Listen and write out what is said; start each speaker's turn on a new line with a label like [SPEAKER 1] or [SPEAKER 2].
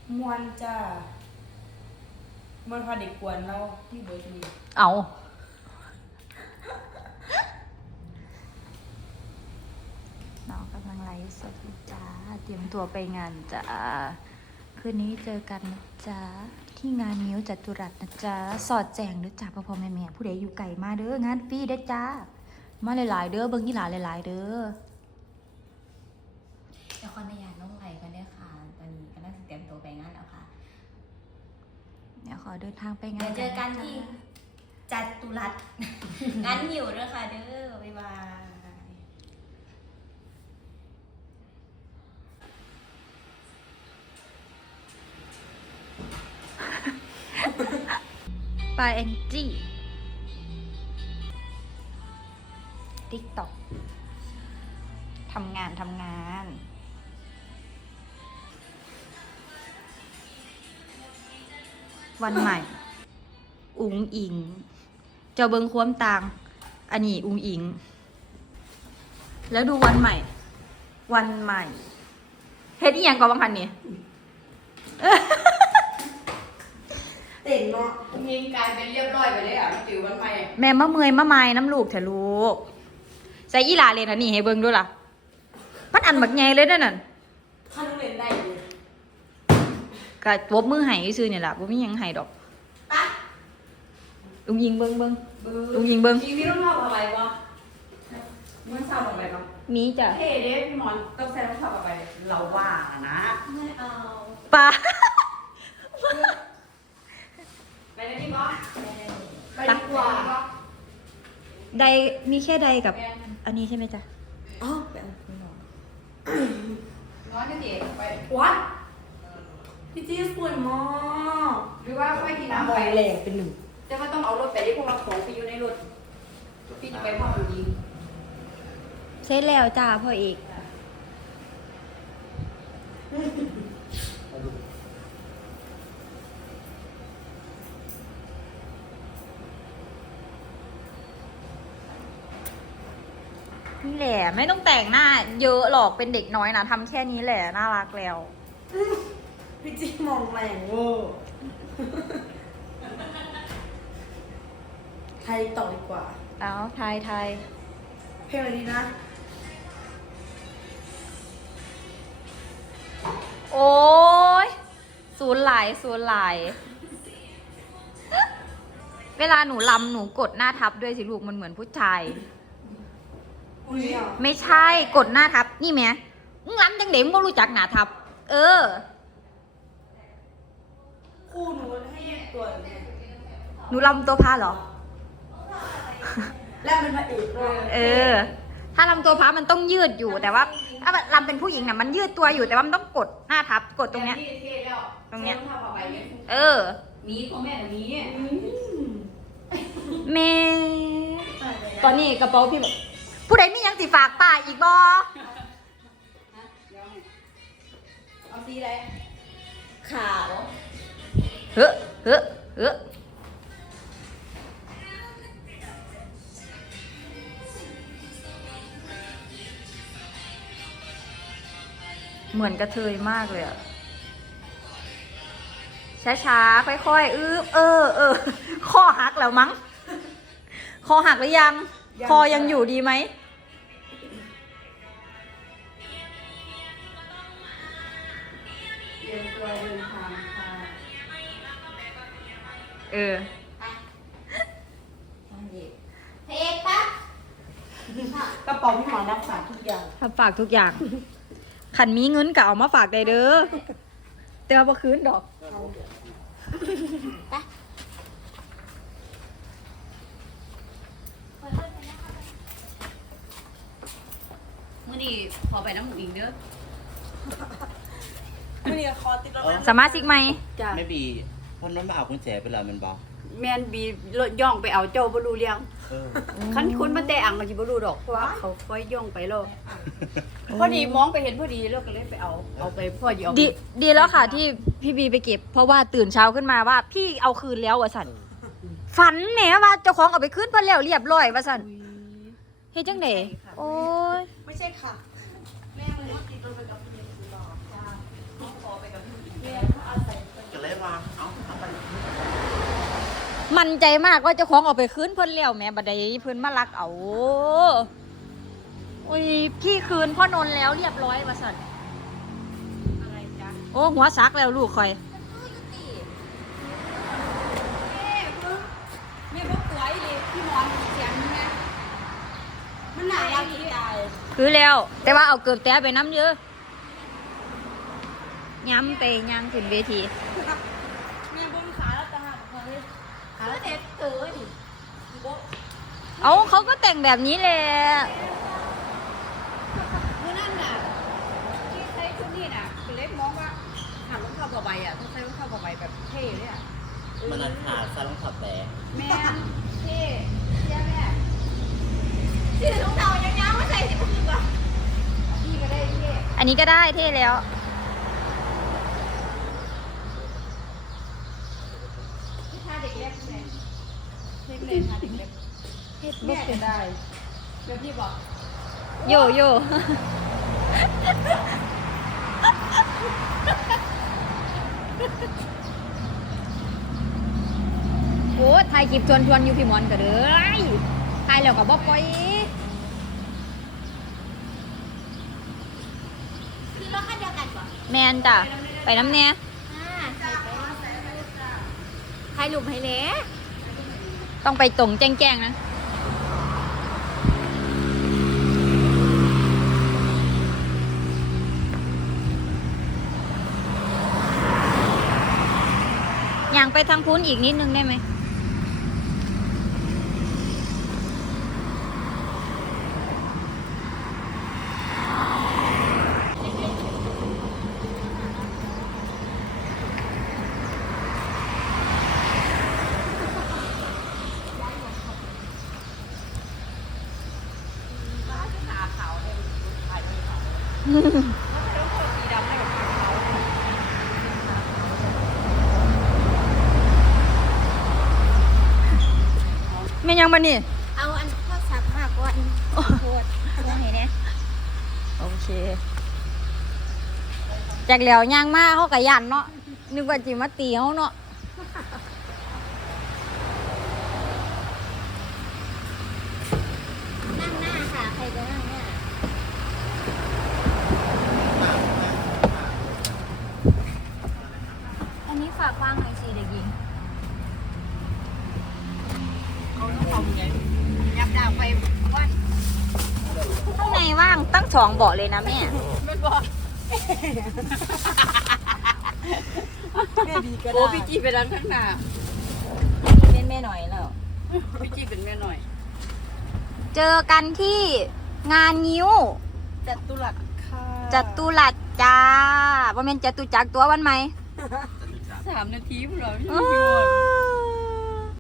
[SPEAKER 1] มวนจ้ามันพาเด็กกวนเราที่เบิร์ดมี
[SPEAKER 2] เอาน้องกำลังไลฟ์สดอยู่จ้าเตรียมตัวไปงานจ้าคืนนี้เจอกันนะจ้าที่งานนิ้วจัตุรัสนะจ้าสอดแจงเด้อจ้าพ่อแม่ผู้ใดอยู่ไกลมาเด้องานฟรีเด้อจ้ามาหลายๆเด้อเบิ่งยี่หลาหลายๆเด้อ
[SPEAKER 3] นครนายกน้องไหลกันได้ค่ะตอนนี้กำลังเตรียมตัวไปงานแล้วค่ะ
[SPEAKER 2] เดี๋ยวขอเดินทางไปงาน
[SPEAKER 3] เดี๋ยวเจอกันที่จัตุรัส งานหิวด้วยค่ะเด้อบ๊ายบาย
[SPEAKER 2] ปาแองจี้ติ๊กต็อกทำงาน วันใหม่ อุ๋งอิง เจ้าเบิงคว้มต่าง อันนี้อุ๋งอิง แล้วดูวันใหม่ วันใหม่ เฮ็ดอีหยังก่อนบางคันนี่
[SPEAKER 1] เต่งเนาะเพลงกลายเป็นเรียบร้อยไปเลยอ่ะมันจือวันใหม่
[SPEAKER 2] แม่มะเมยมะไม้น้ำลูกเถอะลูกใส่อีหลาเลยนะนี่ให้เบิ่งดูล่ะพันอันบักใหญ่เลยนั่นน่ะ
[SPEAKER 1] ถ้านุเล่นได้อยู่
[SPEAKER 2] ก็ปรบมือให้ซื่อๆนี่ล่ะบ่มีหยังให้ดอกลุงยิงเบิ่งลุงยิงเบิ่ง
[SPEAKER 1] ชีวิตต้องทำอะไรวะมันทำอะไรบ้าง
[SPEAKER 2] มีจ้ะ
[SPEAKER 1] เท่เด้พี่หมอนต้องใส่ต้องทำอะไรเราว่านะ
[SPEAKER 3] ไม่เอา
[SPEAKER 2] ปลา
[SPEAKER 1] ไปเลยพี่บอสไปดีกว่า
[SPEAKER 2] ใดมีแค่ใดกับอันนี้ใช่ไหมจ๊ะ
[SPEAKER 1] อ๋อไปเอาพี่หมอนน้อยนี่เด็กไปวัดพี่จี้สวยมากหรือว่าค่อยกินน้ำไปแหลกเป็นหนึ่งจะไม่ต้องเอารถไปได้พวกเราของไปอยู่ในรถพี่จะไปพ่อมันยิง
[SPEAKER 2] เสร็จแล้วจ้าพ่อเอกนี่แหละไม่ต้องแต่งหน้า เยอะหรอกเป็นเด็กน้อยนะทำแค่นี้แหละน่ารักแล้ว
[SPEAKER 1] พี่จี้มองแรงเวอร์ไทยต่อดีกว่า
[SPEAKER 2] เอาไทย
[SPEAKER 1] เพลงอะไรดีนะ
[SPEAKER 2] โอ้ยศูนย์หลาย เวลาหนูลำหนูกดหน้าทับด้วยสิลูกมันเหมือนผู้ชาย
[SPEAKER 1] อุ้ยอ่ะ
[SPEAKER 2] ไม่ใช่กดหน้าทับนี่แม่มึงลำจังเด็กมึงบ่รู้จักหน้าทับ เออ
[SPEAKER 1] คู่หนูให้แยกตัวเนี่ย
[SPEAKER 2] หนูลำตัวพาเหรอ
[SPEAKER 1] แล้วเป็นพระเอกด้วย
[SPEAKER 2] เออ ถ้าลำตัวพามันต้องยืดอยู่แต่ว่า ถ้าลำเป็นผู้หญิงน่ะมันยืดตัวอยู่แต่ว่ามันต้องกดหน้าทับกดตรงเนี้ย ตรงเนี้ย เออ
[SPEAKER 3] มีของแม่แบบนี้
[SPEAKER 2] เมตอนนี้กระเป๋าพี่แบบผู้ใดมีหยังสิฝากป้าอีกบ่
[SPEAKER 1] เอาสีอะไรขาว
[SPEAKER 2] เฮ้อเหมือนกระเทยมากเลยอะช้าๆ ค่อยๆคอหักแล้วมั้ง คอหักหรือยัง คอยังอยู่ดีไหม
[SPEAKER 1] เตรียมตัวเดินทางค่ะ
[SPEAKER 2] เออ
[SPEAKER 3] เพชรปะ
[SPEAKER 1] กระเป๋าพี่หมอนรับฝากทุกอย่าง
[SPEAKER 2] ทำฝากทุกอย่าง ขันมีเงินก็เอามาฝากได้เด้อแต่ว่าบ่คืนดอก
[SPEAKER 3] มื่อนี้พอไปน้ำหมูอิงเด้อ
[SPEAKER 1] ไม่ได้คอติดแล้วนะ
[SPEAKER 2] สามารถซิกไหม
[SPEAKER 1] จ้ะ
[SPEAKER 4] ไม่บีเพราะนั้นมาเอากุญแจไปแล้วมันบอก
[SPEAKER 1] แมนบีย่องไปเอาเจ้าบรูเลี้ยง
[SPEAKER 4] เออ
[SPEAKER 1] คันคุณมาแต่อ่างมาจิบรูดอกเพราะว่าเขาค่อยย่องไปแล้วพอดีมองไปเห็นพอดีแล้วก็เลยไปเอาไปพ่อหยิบ
[SPEAKER 2] ดีแล้วค่ะที่พี่บีไปเก็บ เพราะว่าตื่นเช้าขึ้นมาว่า พี่เอาคืนแล้ววะสันฝันแหมว่าเจ้าของเอาไปคืนเพิ่นแล้วเรียบร้อยวะสันเฮ็ดจังไดโอ้ย
[SPEAKER 1] ไม่ใช่ค่ะ แม่มึงว่าติดรถไปกับพี่เลี้ยงตลอดจ้าขอไปกับพี่เลี้ยง
[SPEAKER 2] มันใจมากว่าเจ้าของเอาไปคืนเพิ่นแล้วแม่บัดใดเพิ่นมาลักเอาโอ้ยพี่คืนพ่อนนท์แล้วเรียบร้อยว่าซั่น
[SPEAKER 1] อะไรจ๊ะ
[SPEAKER 2] โอ้หัวซักแล้วลูกข่อย
[SPEAKER 1] แม่บอกตัวไอ้ดิพี่มอนเสียงนี่ไงมันหนาเราที่ตาย
[SPEAKER 2] คือแล้ว แต่ว่าเอาเกือบแต้ไปน้ำเยอะย้ำไปย่างขึ้นเวที
[SPEAKER 1] แม่บงขาแล้วจะหักเลยขาแล้วเด็กเต๋อดิอีโบ
[SPEAKER 2] เอาเขาก็แต่งแบบนี้แหละ
[SPEAKER 1] เมื่อนั่นน่ะที่ใช้ชุดนี้น่ะคือเล็กมองว่าหันรองเท้าผ้าใบอ่ะต้องใช้รองเท้าผ้าใบแบบเท่เลยอ่ะ
[SPEAKER 4] มันนั้นขาดซะต้องขับแต่
[SPEAKER 1] แม่เท่เท่แม่
[SPEAKER 3] ชื่อลูกเต่ายังยังไม่ใส่สิบคือว่า
[SPEAKER 1] พี่ก็ได้เท่
[SPEAKER 2] อันนี้ก็ได้เท่แล้ว
[SPEAKER 1] ที่ท่าเด็กเล็กไงเล็กเลยท่าเด็กเล็กแม่จะได้เดี๋ยวพี่บอก
[SPEAKER 2] โยโย่ โอ้ถ่ายคลิปชวนอยู่พี่หมอนก็เด้อถ่ายแล้วก็บ่ปล่อย
[SPEAKER 3] คือรถคันเดียวกันก่อน
[SPEAKER 2] แมนจ้ะไปน้ำเนี่ย
[SPEAKER 3] ใครหลุมให้เละ
[SPEAKER 2] ต้องไปตรงแจ้งๆนะย่างไปทางพุ้นอีกนิดนึงได้ไหมแม่ยังบันนี่
[SPEAKER 3] เอาอันข้อสับมากกว่าโคตรมองเห็นเนี่ย
[SPEAKER 2] โอเคจากแล้วย่างมาเขากะยันเนาะนึกว่าจิมาตีเขาเนาะ
[SPEAKER 3] นั่งหน้าค่ะ ใครจะนั่งหน้า
[SPEAKER 2] อันนี้ฝากวางหน่อยสิเด็กหญิง
[SPEAKER 1] เขาต้องทำไงยับดาวไปวัน
[SPEAKER 2] ข้างในว่างตั้ง2เบาะเลยนะแม่
[SPEAKER 1] ไม่บอกแม่ดีก็ได้โอ้พี่จีไปดันข้างหน้า
[SPEAKER 2] เป็นแม่หน่อยแล้ว
[SPEAKER 1] พี่จีเป็นแม่หน่อย
[SPEAKER 2] เจอกันที่งานงิ้ว
[SPEAKER 1] จัตุรัสค่ะ
[SPEAKER 2] จัตุรัสจ้าว่าเป็นจตุจักรตัววันไหม
[SPEAKER 1] 3 นาทีเหรอพี่
[SPEAKER 2] อื้
[SPEAKER 1] โยน
[SPEAKER 2] อ